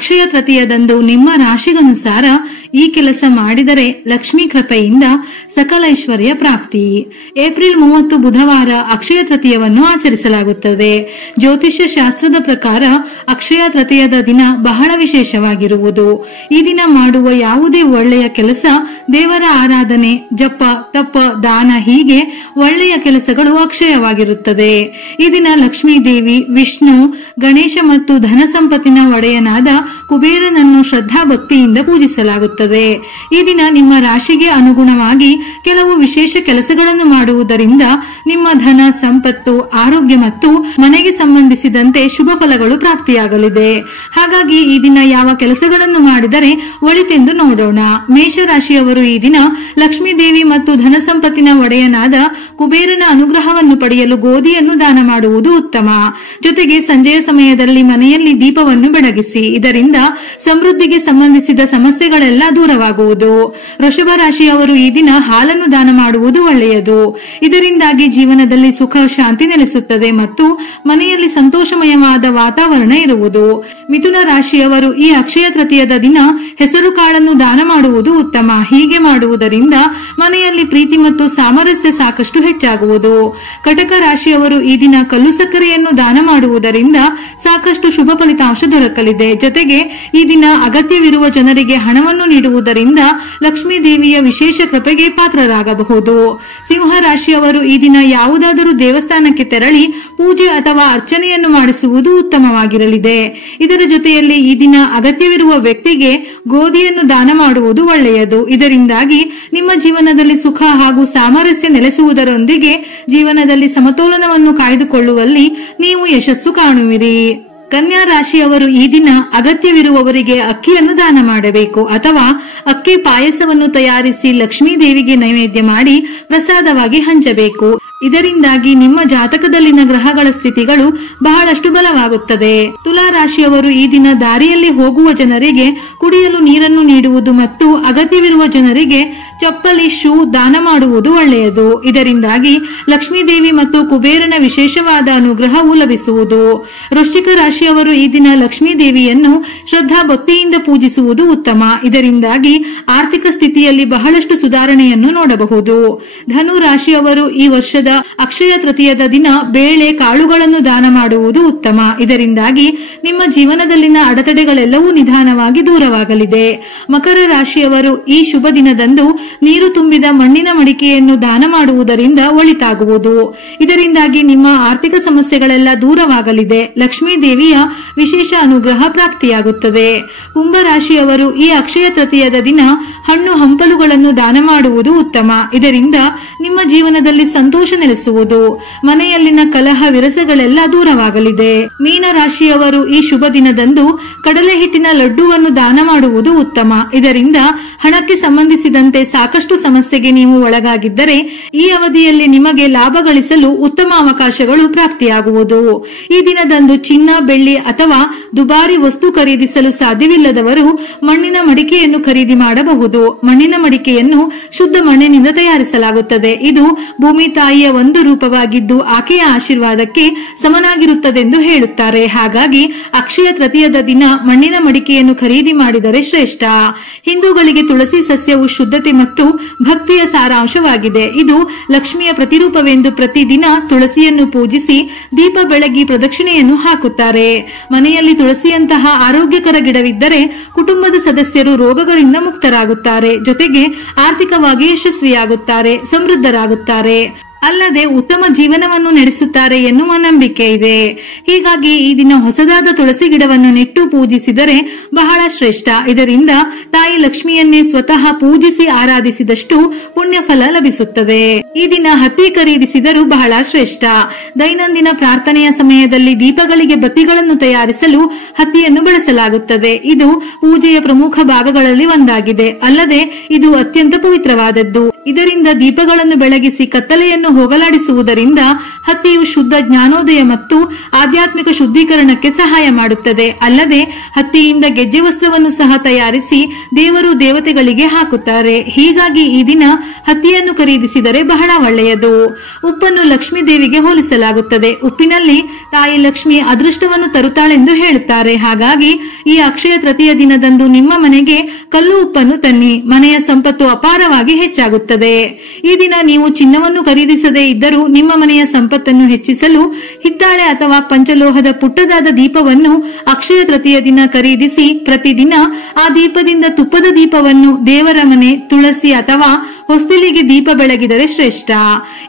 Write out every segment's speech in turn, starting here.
ಅಕ್ಷಯ ತೃತೀಯದಂದು ನಿಮ್ಮ ರಾಶಿಗನುಸಾರ ಈ ಕೆಲಸ ಮಾಡಿದರೆ ಲಕ್ಷ್ಮೀ ಕೃಪೆಯಿಂದ ಸಕಲ ಐಶ್ವರ್ಯ ಪ್ರಾಪ್ತಿ. ಏಪ್ರಿಲ್ 30 ಬುಧವಾರ ಅಕ್ಷಯ ತೃತೀಯವನ್ನು ಆಚರಿಸಲಾಗುತ್ತದೆ. ಜ್ಯೋತಿಷ್ಯ ಶಾಸ್ತ್ರದ ಪ್ರಕಾರ ಅಕ್ಷಯ ತೃತೀಯದ ದಿನ ಬಹಳ ವಿಶೇಷವಾಗಿರುವುದು. ಈ ದಿನ ಮಾಡುವ ಯಾವುದೇ ಒಳ್ಳೆಯ ಕೆಲಸ, ದೇವರ ಆರಾಧನೆ, ಜಪ, ತಪ, ದಾನ ಹೀಗೆ ಒಳ್ಳೆಯ ಕೆಲಸಗಳು ಅಕ್ಷಯವಾಗಿರುತ್ತದೆ. ಈ ದಿನ ಲಕ್ಷ್ಮೀ ದೇವಿ, ವಿಷ್ಣು, ಗಣೇಶ ಮತ್ತು ಧನ ಸಂಪತ್ತಿನ ಒಡೆಯನಾದ ಕುಬೇರನನ್ನು ಶ್ರದ್ಧಾ ಭಕ್ತಿಯಿಂದ ಪೂಜಿಸಲಾಗುತ್ತದೆ. ಈ ದಿನ ನಿಮ್ಮ ರಾಶಿಗೆ ಅನುಗುಣವಾಗಿ ಕೆಲವು ವಿಶೇಷ ಕೆಲಸಗಳನ್ನು ಮಾಡುವುದರಿಂದ ನಿಮ್ಮ ಧನ, ಸಂಪತ್ತು, ಆರೋಗ್ಯ ಮತ್ತು ಮನೆಗೆ ಸಂಬಂಧಿಸಿದಂತೆ ಶುಭ ಫಲಗಳು ಪ್ರಾಪ್ತಿಯಾಗಲಿದೆ. ಹಾಗಾಗಿ ಈ ದಿನ ಯಾವ ಕೆಲಸಗಳನ್ನು ಮಾಡಿದರೆ ಒಳಿತೆಂದು ನೋಡೋಣ. ಮೇಷರಾಶಿಯವರು ಈ ದಿನ ಲಕ್ಷ್ಮೀ ದೇವಿ ಮತ್ತು ಧನ ಸಂಪತ್ತಿನ ಒಡೆಯನಾದ ಕುಬೇರನ ಅನುಗ್ರಹವನ್ನು ಪಡೆಯಲು ಗೋಧಿಯನ್ನು ದಾನ ಮಾಡುವುದು ಉತ್ತಮ. ಜೊತೆಗೆ ಸಂಜೆಯ ಸಮಯದಲ್ಲಿ ಮನೆಯಲ್ಲಿ ದೀಪವನ್ನು ಬೆಳಗಿಸಿ. ಇದರಿಂದ ಸಮೃದ್ಧಿಗೆ ಸಂಬಂಧಿಸಿದ ಸಮಸ್ಯೆಗಳೆಲ್ಲ ದೂರವಾಗುವುದು. ವೃಷಭ ರಾಶಿಯವರು ಈ ದಿನ ಹಾಲನ್ನು ದಾನ ಮಾಡುವುದು ಒಳ್ಳೆಯದು. ಇದರಿಂದಾಗಿ ಜೀವನದಲ್ಲಿ ಸುಖ, ಶಾಂತಿ ನೆಲೆಸುತ್ತದೆ ಮತ್ತು ಮನೆಯಲ್ಲಿ ಸಂತೋಷಮಯವಾದ ವಾತಾವರಣ ಇರುವುದು. ಮಿಥುನ ರಾಶಿಯವರು ಈ ಅಕ್ಷಯ ತೃತೀಯದ ದಿನ ಹೆಸರು ಕಾಳನ್ನು ದಾನ ಮಾಡುವುದು ಉತ್ತಮ. ಹೀಗೆ ಮಾಡುವುದರಿಂದ ಮನೆಯಲ್ಲಿ ಪ್ರೀತಿ ಮತ್ತು ಸಾಮರಸ್ಯ ಸಾಕಷ್ಟು ಹೆಚ್ಚಾಗುವುದು. ಕಟಕ ರಾಶಿಯವರು ಈ ದಿನ ಕಲ್ಲು ಸಕ್ಕರೆಯನ್ನು ದಾನ ಮಾಡುವುದರಿಂದ ಸಾಕಷ್ಟು ಶುಭ ಫಲಿತಾಂಶ ದೊರಕಲಿದೆ. ಜೊತೆಗೆ ಈ ದಿನ ಅಗತ್ಯವಿರುವ ಜನರಿಗೆ ಹಣವನ್ನು ನೀಡುವುದರಿಂದ ಲಕ್ಷ್ಮೀ ದೇವಿಯ ವಿಶೇಷ ಕೃಪೆಗೆ ಪಾತ್ರರಾಗಬಹುದು. ಸಿಂಹ ರಾಶಿಯವರು ಈ ದಿನ ಯಾವುದಾದರೂ ದೇವಸ್ಥಾನಕ್ಕೆ ತೆರಳಿ ಪೂಜೆ ಅಥವಾ ಅರ್ಚನೆಯನ್ನು ಮಾಡಿಸುವುದು ಉತ್ತಮವಾಗಿರಲಿದೆ. ಇದರ ಜೊತೆಯಲ್ಲಿ ಈ ದಿನ ಅಗತ್ಯವಿರುವ ವ್ಯಕ್ತಿಗೆ ಗೋಧಿಯನ್ನು ದಾನ ಮಾಡುವುದು ಒಳ್ಳೆಯದು. ಇದರಿಂದಾಗಿ ನಿಮ್ಮ ಜೀವನದಲ್ಲಿ ಸುಖ ಹಾಗೂ ಸಾಮರಸ್ಯ ನೆಲೆಸುವುದರೊಂದಿಗೆ ಜೀವನದಲ್ಲಿ ಸಮತೋಲನವನ್ನು ಕಾಯ್ದುಕೊಳ್ಳುವಲ್ಲಿ ನೀವು ಯಶಸ್ಸು ಕಾಣುವಿರಿ. ಕನ್ಯಾ ರಾಶಿಯವರು ಈ ದಿನ ಅಗತ್ಯವಿರುವವರಿಗೆ ಅಕ್ಕಿಯನ್ನು ದಾನ ಮಾಡಬೇಕು ಅಥವಾ ಅಕ್ಕಿ ಪಾಯಸವನ್ನು ತಯಾರಿಸಿ ಲಕ್ಷ್ಮೀ ದೇವಿಗೆ ನೈವೇದ್ಯ ಮಾಡಿ ಪ್ರಸಾದವಾಗಿ ಹಂಚಬೇಕು. ಇದರಿಂದಾಗಿ ನಿಮ್ಮ ಜಾತಕದಲ್ಲಿನ ಗ್ರಹಗಳ ಸ್ಥಿತಿಗಳು ಬಹಳಷ್ಟು ಬಲವಾಗುತ್ತದೆ. ತುಲಾ ರಾಶಿಯವರು ಈ ದಿನ ದಾರಿಯಲ್ಲಿ ಹೋಗುವ ಜನರಿಗೆ ಕುಡಿಯಲು ನೀರನ್ನು ನೀಡುವುದು ಮತ್ತು ಅಗತ್ಯವಿರುವ ಜನರಿಗೆ ಚಪ್ಪಲಿ, ಶೂ ದಾನ ಮಾಡುವುದು ಒಳ್ಳೆಯದು. ಇದರಿಂದಾಗಿ ಲಕ್ಷ್ಮೀ ದೇವಿ ಮತ್ತು ಕುಬೇರನ ವಿಶೇಷವಾದ ಅನುಗ್ರಹವು ಲಭಿಸುವುದು. ವೃಶ್ಚಿಕ ರಾಶಿಯವರು ಈ ದಿನ ಲಕ್ಷ್ಮೀ ದೇವಿಯನ್ನು ಶ್ರದ್ಧಾ ಭಕ್ತಿಯಿಂದ ಪೂಜಿಸುವುದು ಉತ್ತಮ. ಇದರಿಂದಾಗಿ ಆರ್ಥಿಕ ಸ್ಥಿತಿಯಲ್ಲಿ ಬಹಳಷ್ಟು ಸುಧಾರಣೆಯನ್ನು ನೋಡಬಹುದು. ಧನು ರಾಶಿಯವರು ಈ ವರ್ಷದ ಅಕ್ಷಯ ತೃತೀಯದ ದಿನ ಬೇಳೆ, ಕಾಳುಗಳನ್ನು ದಾನ ಮಾಡುವುದು ಉತ್ತಮ. ಇದರಿಂದಾಗಿ ನಿಮ್ಮ ಜೀವನದಲ್ಲಿನ ಅಡೆತಡೆಗಳೆಲ್ಲವೂ ನಿಧಾನವಾಗಿ ದೂರವಾಗಲಿದೆ. ಮಕರ ರಾಶಿಯವರು ಈ ಶುಭ ದಿನದಂದು ನೀರು ತುಂಬಿದ ಮಣ್ಣಿನ ಮಡಿಕೆಯನ್ನು ದಾನ ಮಾಡುವುದರಿಂದ ಒಳಿತಾಗುವುದು. ಇದರಿಂದಾಗಿ ನಿಮ್ಮ ಆರ್ಥಿಕ ಸಮಸ್ಯೆಗಳೆಲ್ಲ ದೂರವಾಗಲಿದೆ. ಲಕ್ಷ್ಮೀ ದೇವಿಯ ವಿಶೇಷ ಅನುಗ್ರಹ ಪ್ರಾಪ್ತಿಯಾಗುತ್ತದೆ. ಕುಂಭ ರಾಶಿಯವರು ಈ ಅಕ್ಷಯ ತೃತೀಯದ ದಿನ ಹಣ್ಣು ಹಂಪಲುಗಳನ್ನು ದಾನ ಮಾಡುವುದು ಉತ್ತಮ. ಇದರಿಂದ ನಿಮ್ಮ ಜೀವನದಲ್ಲಿ ಸಂತೋಷ ನೆಲೆಸುವುದು. ಮನೆಯಲ್ಲಿನ ಕಲಹ, ವಿರಸಗಳೆಲ್ಲ ದೂರವಾಗಲಿದೆ. ಮೀನ ರಾಶಿಯವರು ಈ ಶುಭ ದಿನದಂದು ಕಡಲೆ ಹಿಟ್ಟಿನ ಲಡ್ಡುವನ್ನು ದಾನ ಮಾಡುವುದು ಉತ್ತಮ. ಇದರಿಂದ ಹಣಕ್ಕೆ ಸಂಬಂಧಿಸಿದಂತೆ ಸಾಕಷ್ಟು ಸಮಸ್ಯೆಗೆ ನೀವು ಒಳಗಾಗಿದ್ದರೆ ಈ ಅವಧಿಯಲ್ಲಿ ನಿಮಗೆ ಲಾಭ ಗಳಿಸಲು ಉತ್ತಮ ಅವಕಾಶಗಳು ಪ್ರಾಪ್ತಿಯಾಗುವುದು. ಈ ದಿನದಂದು ಚಿನ್ನ, ಬೆಳ್ಳಿ ಅಥವಾ ದುಬಾರಿ ವಸ್ತು ಖರೀದಿಸಲು ಸಾಧ್ಯವಿಲ್ಲದವರು ಮಣ್ಣಿನ ಮಡಿಕೆಯನ್ನು ಖರೀದಿ ಮಾಡಬಹುದು. ಮಣ್ಣಿನ ಮಡಿಕೆಯನ್ನು ಶುದ್ಧ ಮಣ್ಣಿನಿಂದ ತಯಾರಿಸಲಾಗುತ್ತದೆ. ಇದು ಭೂಮಿ ತಾಯಿಯ ಒಂದು ರೂಪವಾಗಿದ್ದು ಆಕೆಯ ಆಶೀರ್ವಾದಕ್ಕೆ ಸಮನಾಗಿರುತ್ತದೆಂದು ಹೇಳುತ್ತಾರೆ. ಹಾಗಾಗಿ ಅಕ್ಷಯ ತೃತೀಯದ ದಿನ ಮಣ್ಣಿನ ಮಡಿಕೆಯನ್ನು ಖರೀದಿ ಮಾಡಿದರೆ ಶ್ರೇಷ್ಠ. ಹಿಂದೂಗಳಿಗೆ ತುಳಸಿ ಸಸ್ಯವು ಶುದ್ಧತೆ ಮತ್ತು ಭಕ್ತಿಯ ಸಾರಾಂಶವಾಗಿದೆ. ಇದು ಲಕ್ಷ್ಮಿಯ ಪ್ರತಿರೂಪವೆಂದು ಪ್ರತಿದಿನ ತುಳಸಿಯನ್ನು ಪೂಜಿಸಿ ದೀಪ ಬೆಳಗಿ ಪ್ರದಕ್ಷಿಣೆಯನ್ನು ಹಾಕುತ್ತಾರೆ. ಮನೆಯಲ್ಲಿ ತುಳಸಿಯಂತಹ ಆರೋಗ್ಯಕರ ಗಿಡವಿದ್ದರೆ ಕುಟುಂಬದ ಸದಸ್ಯರು ರೋಗಗಳಿಂದ ಮುಕ್ತರಾಗುತ್ತಾರೆ. ಜೊತೆಗೆ ಆರ್ಥಿಕವಾಗಿ ಯಶಸ್ವಿಯಾಗುತ್ತಾರೆ, ಸಮೃದ್ಧರಾಗುತ್ತಾರೆ. ಅಲ್ಲದೆ ಉತ್ತಮ ಜೀವನವನ್ನು ನಡೆಸುತ್ತಾರೆ ಎನ್ನುವ ನಂಬಿಕೆ ಇದೆ. ಹೀಗಾಗಿ ಈ ದಿನ ಹೊಸದಾದ ತುಳಸಿ ಗಿಡವನ್ನು ನೆಟ್ಟು ಪೂಜಿಸಿದರೆ ಬಹಳ ಶ್ರೇಷ್ಠ. ಇದರಿಂದ ತಾಯಿ ಲಕ್ಷ್ಮಿಯನ್ನೇ ಸ್ವತಃ ಪೂಜಿಸಿ ಆರಾಧಿಸಿದಷ್ಟು ಪುಣ್ಯ ಫಲ ಲಭಿಸುತ್ತದೆ. ಈ ದಿನ ಹತ್ತಿ ಖರೀದಿಸಿದರೂ ಬಹಳ ಶ್ರೇಷ್ಠ. ದೈನಂದಿನ ಪ್ರಾರ್ಥನೆಯ ಸಮಯದಲ್ಲಿ ದೀಪಗಳಿಗೆ ಬತ್ತಿಗಳನ್ನು ತಯಾರಿಸಲು ಹತ್ತಿಯನ್ನು ಬಳಸಲಾಗುತ್ತದೆ. ಇದು ಪೂಜೆಯ ಪ್ರಮುಖ ಭಾಗಗಳಲ್ಲಿ ಒಂದಾಗಿದೆ. ಅಲ್ಲದೆ ಇದು ಅತ್ಯಂತ ಪವಿತ್ರವಾದದ್ದು. ಇದರಿಂದ ದೀಪಗಳನ್ನು ಬೆಳಗಿಸಿ ಕತ್ತಲೆಯನ್ನು ದೋಷಗಳನ್ನು ಹೋಗಲಾಡಿಸುವುದರಿಂದ ಹತ್ತಿಯು ಶುದ್ಧ ಜ್ಞಾನೋದಯ ಮತ್ತು ಆಧ್ಯಾತ್ಮಿಕ ಶುದ್ಧೀಕರಣಕ್ಕೆ ಸಹಾಯ ಮಾಡುತ್ತದೆ. ಅಲ್ಲದೆ ಹತ್ತಿಯಿಂದ ಗೆಜ್ಜೆ ವಸ್ತ್ರವನ್ನು ಸಹ ತಯಾರಿಸಿ ದೇವರು ದೇವತೆಗಳಿಗೆ ಹಾಕುತ್ತಾರೆ. ಹೀಗಾಗಿ ಈ ದಿನ ಹತ್ತಿಯನ್ನು ಖರೀದಿಸಿದರೆ ಬಹಳ ಒಳ್ಳೆಯದು. ಉಪ್ಪನ್ನು ಲಕ್ಷ್ಮೀ ದೇವಿಗೆ ಹೋಲಿಸಲಾಗುತ್ತದೆ. ಉಪ್ಪಿನಲ್ಲಿ ತಾಯಿ ಲಕ್ಷ್ಮಿ ಅದೃಷ್ಟವನ್ನು ತರುತ್ತಾಳೆಂದು ಹೇಳುತ್ತಾರೆ. ಹಾಗಾಗಿ ಈ ಅಕ್ಷಯ ತೃತೀಯ ದಿನದಂದು ನಿಮ್ಮ ಮನೆಗೆ ಕಲ್ಲು ಉಪ್ಪನ್ನು ತನ್ನಿ. ಮನೆಯ ಸಂಪತ್ತು ಅಪಾರವಾಗಿ ಹೆಚ್ಚಾಗುತ್ತದೆ. ಈ ದಿನ ನೀವು ಚಿನ್ನವನ್ನು ಖರೀದಿಸದೇ ಇದ್ದರೂ ನಿಮ್ಮ ಮನೆಯ ಸಂಪತ್ತನ್ನು ಹೆಚ್ಚಿಸಲು ಹಿತ್ತಾಳೆ ಅಥವಾ ಪಂಚಲೋಹದ ಪುಟ್ಟದಾದ ದೀಪವನ್ನು ಅಕ್ಷಯ ತೃತೀಯ ದಿನ ಖರೀದಿಸಿ ಪ್ರತಿದಿನ ಆ ದೀಪದಿಂದ ತುಪ್ಪದ ದೀಪವನ್ನು ದೇವರ ಮನೆ, ತುಳಸಿ ಅಥವಾ ಹೊಸ್ತಿಲಿಗೆ ದೀಪ ಬೆಳಗಿದರೆ ಶ್ರೇಷ್ಠ.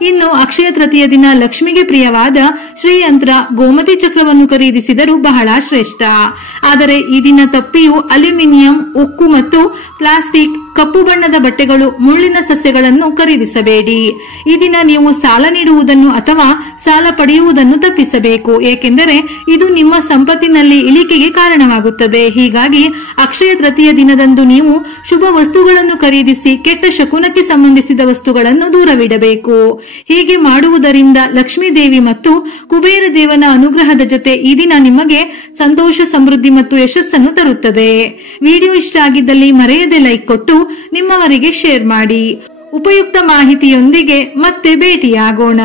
ಇನ್ನು ಅಕ್ಷಯ ತೃತೀಯ ದಿನ ಲಕ್ಷ್ಮಿಗೆ ಪ್ರಿಯವಾದ ಶ್ರೀಯಂತ್ರ ಗೋಮತಿ ಚಕ್ರವನ್ನು ಖರೀದಿಸಿದರೂ ಬಹಳ ಶ್ರೇಷ್ಠ. ಆದರೆ ಈ ದಿನ ತಪ್ಪಿಯು ಅಲ್ಯೂಮಿನಿಯಂ, ಉಕ್ಕು ಮತ್ತು ಪ್ಲಾಸ್ಟಿಕ್, ಕಪ್ಪು ಬಣ್ಣದ ಬಟ್ಟೆಗಳು, ಮುಳ್ಳಿನ ಸಸ್ಯಗಳನ್ನು ಖರೀದಿಸಬೇಡಿ. ಈ ದಿನ ನೀವು ಸಾಲ ನೀಡುವುದನ್ನು ಅಥವಾ ಸಾಲ ಪಡೆಯುವುದನ್ನು ತಪ್ಪಿಸಬೇಕು. ಏಕೆಂದರೆ ಇದು ನಿಮ್ಮ ಸಂಪತ್ತಿನಲ್ಲಿ ಇಳಿಕೆಗೆ ಕಾರಣವಾಗುತ್ತದೆ. ಹೀಗಾಗಿ ಅಕ್ಷಯ ತೃತೀಯ ದಿನದಂದು ನೀವು ಶುಭ ವಸ್ತುಗಳನ್ನು ಖರೀದಿಸಿ ಕೆಟ್ಟ ಶಕುನಕ್ಕೆ ಸಂಬಂಧಿಸಿದ ವಸ್ತುಗಳನ್ನು ದೂರವಿಡಬೇಕು. ಹೀಗೆ ಮಾಡುವುದರಿಂದ ಲಕ್ಷ್ಮೀ ದೇವಿ ಮತ್ತು ಕುಬೇರ ದೇವನ ಅನುಗ್ರಹದ ಜೊತೆ ಈ ದಿನ ನಿಮಗೆ ಸಂತೋಷ, ಸಮೃದ್ಧಿ ಮತ್ತು ಯಶಸ್ಸನ್ನು ತರುತ್ತದೆ. ವಿಡಿಯೋ ಇಷ್ಟ ಆಗಿದ್ದಲ್ಲಿ ಮರೆಯದೆ ಲೈಕ್ ಕೊಟ್ಟು ನಿಮ್ಮವರಿಗೆ ಶೇರ್ ಮಾಡಿ. ಉಪಯುಕ್ತ ಮಾಹಿತಿಯೊಂದಿಗೆ ಮತ್ತೆ ಭೇಟಿಯಾಗೋಣ.